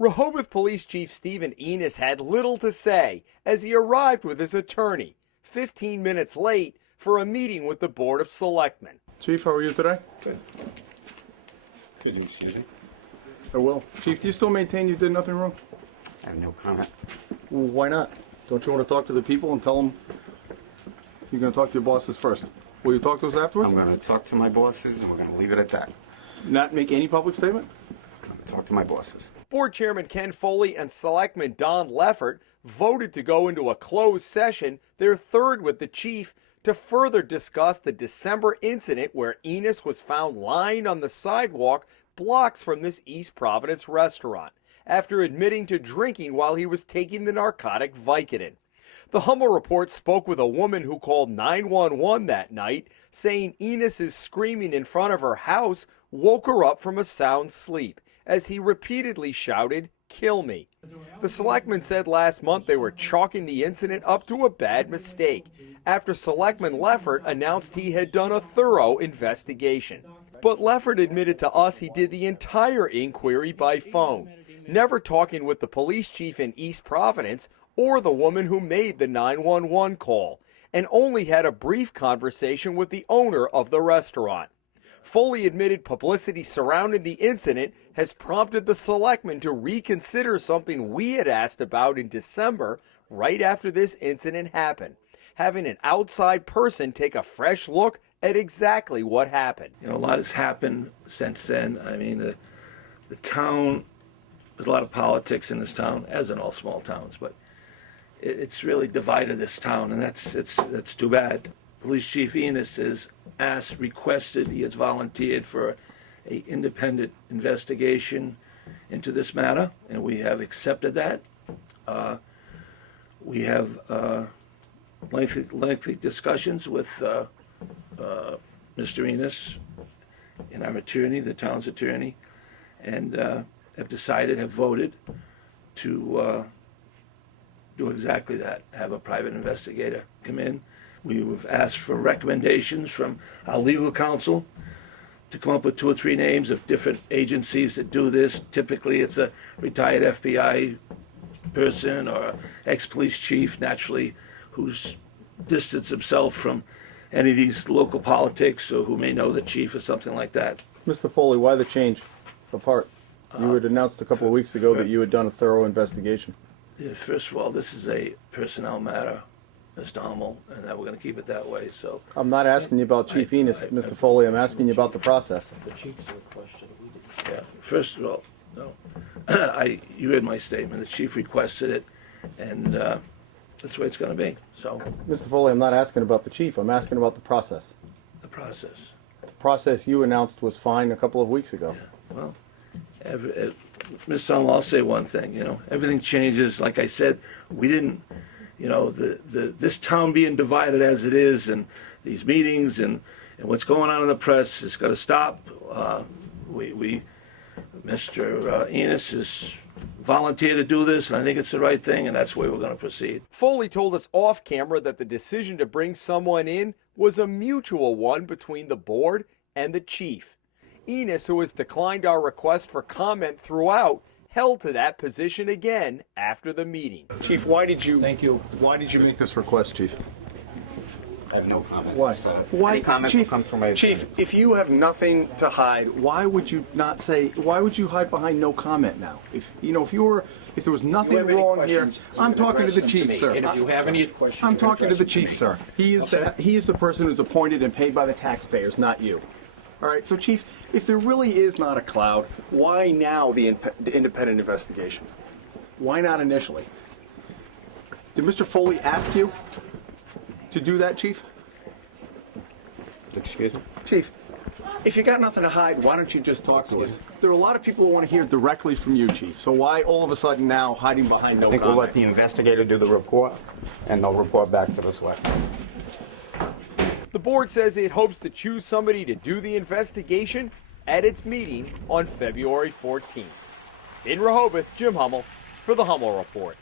Rehoboth Police Chief Stephen Enos had little to say as he arrived with his attorney, 15 minutes late, for a meeting with the Board of Selectmen. Chief, how are you today? Good. Could you excuse me? I will. Chief, do you still maintain you did nothing wrong? I have no comment. Well, why not? Don't you want to talk to the people and tell them you're going to talk to your bosses first? Will you talk to us afterwards? I'm going to talk to my bosses and we're going to leave it at that. Not make any public statement? I'm going to talk to my bosses. Board Chairman Ken Foley and Selectman Don Leffert voted to go into a closed session, their third with the chief, to further discuss the December incident where Enos was found lying on the sidewalk blocks from this East Providence restaurant after admitting to drinking while he was taking the narcotic Vicodin. The Hummel report spoke with a woman who called 911 that night, saying Enos's screaming in front of her house woke her up from a sound sleep, as he repeatedly shouted, "Kill me." The selectmen said last month they were chalking the incident up to a bad mistake after Selectman Leffert announced he had done a thorough investigation. But Leffert admitted to us he did the entire inquiry by phone, never talking with the police chief in East Providence or the woman who made the 911 call, and only had a brief conversation with the owner of the restaurant. Foley admitted publicity surrounding the incident has prompted the selectmen to reconsider something we had asked about in December, right after this incident happened, having an outside person take a fresh look at exactly what happened. You know, a lot has happened since then. I mean, the town, there's a lot of politics in this town, as in all small towns, but it's really divided this town, and that's too bad. Police Chief Enos has requested, he has volunteered for an independent investigation into this matter, and we have accepted that. We have lengthy discussions with Mr. Enos and our attorney, the town's attorney, and have voted to do exactly that, have a private investigator come in. We've asked for recommendations from our legal counsel to come up with 2 or 3 names of different agencies that do this. Typically, it's a retired FBI person or ex-police chief, naturally, who's distanced himself from any of these local politics or who may know the chief or something like that. Mr. Foley, why the change of heart? You had announced a couple of weeks ago that you had done a thorough investigation. Yeah, first of all, this is a personnel matter, Mr. Hummel, and that we're going to keep it that way. So I'm not asking you about Chief Enos, Mr. Foley. I'm asking you about the process. The chief's requested it. We didn't. yeah, first of all, no, you read my statement. The chief requested it, and that's the way it's going to be. So Mr. Foley, I'm not asking about the chief. I'm asking about the process. the process. The process you announced was fine a couple of weeks ago. Yeah, well, Mr. Hummel, I'll say one thing. You know, everything changes. Like I said, we didn't. You know, this town being divided as it is, and these meetings and what's going on in the press has got to stop. Mr. Enos has volunteered to do this, and I think it's the right thing, and that's the way we're going to proceed. Foley told us off camera that the decision to bring someone in was a mutual one between the board and the chief. Enos, who has declined our request for comment throughout, held to that position again after the meeting. Chief, why did you? Thank you. Why did you make this request, Chief? I have no comment. Why? Why, Any comments Chief? will come from my Chief, if you have nothing to hide, why would you not say? Why would you hide behind no comment now? If there was nothing have any wrong here, questions, I'm you can talking to address the them chief, me. sir. And if you have any questions, I'm you can talking to address the them chief, me. sir. He is the person who's appointed and paid by the taxpayers, not you. All right, so Chief, if there really is not a cloud, why now the independent investigation? Why not initially? Did Mr. Foley ask you to do that, Chief? Excuse me? Chief, if you got nothing to hide, why don't you just talk to us? There are a lot of people who want to hear directly from you, Chief. So why all of a sudden now hiding behind no I think we'll let comment? the investigator do the report, and they'll report back to the selectmen. The board says it hopes to choose somebody to do the investigation at its meeting on February 14th. In Rehoboth, Jim Hummel for the Hummel Report.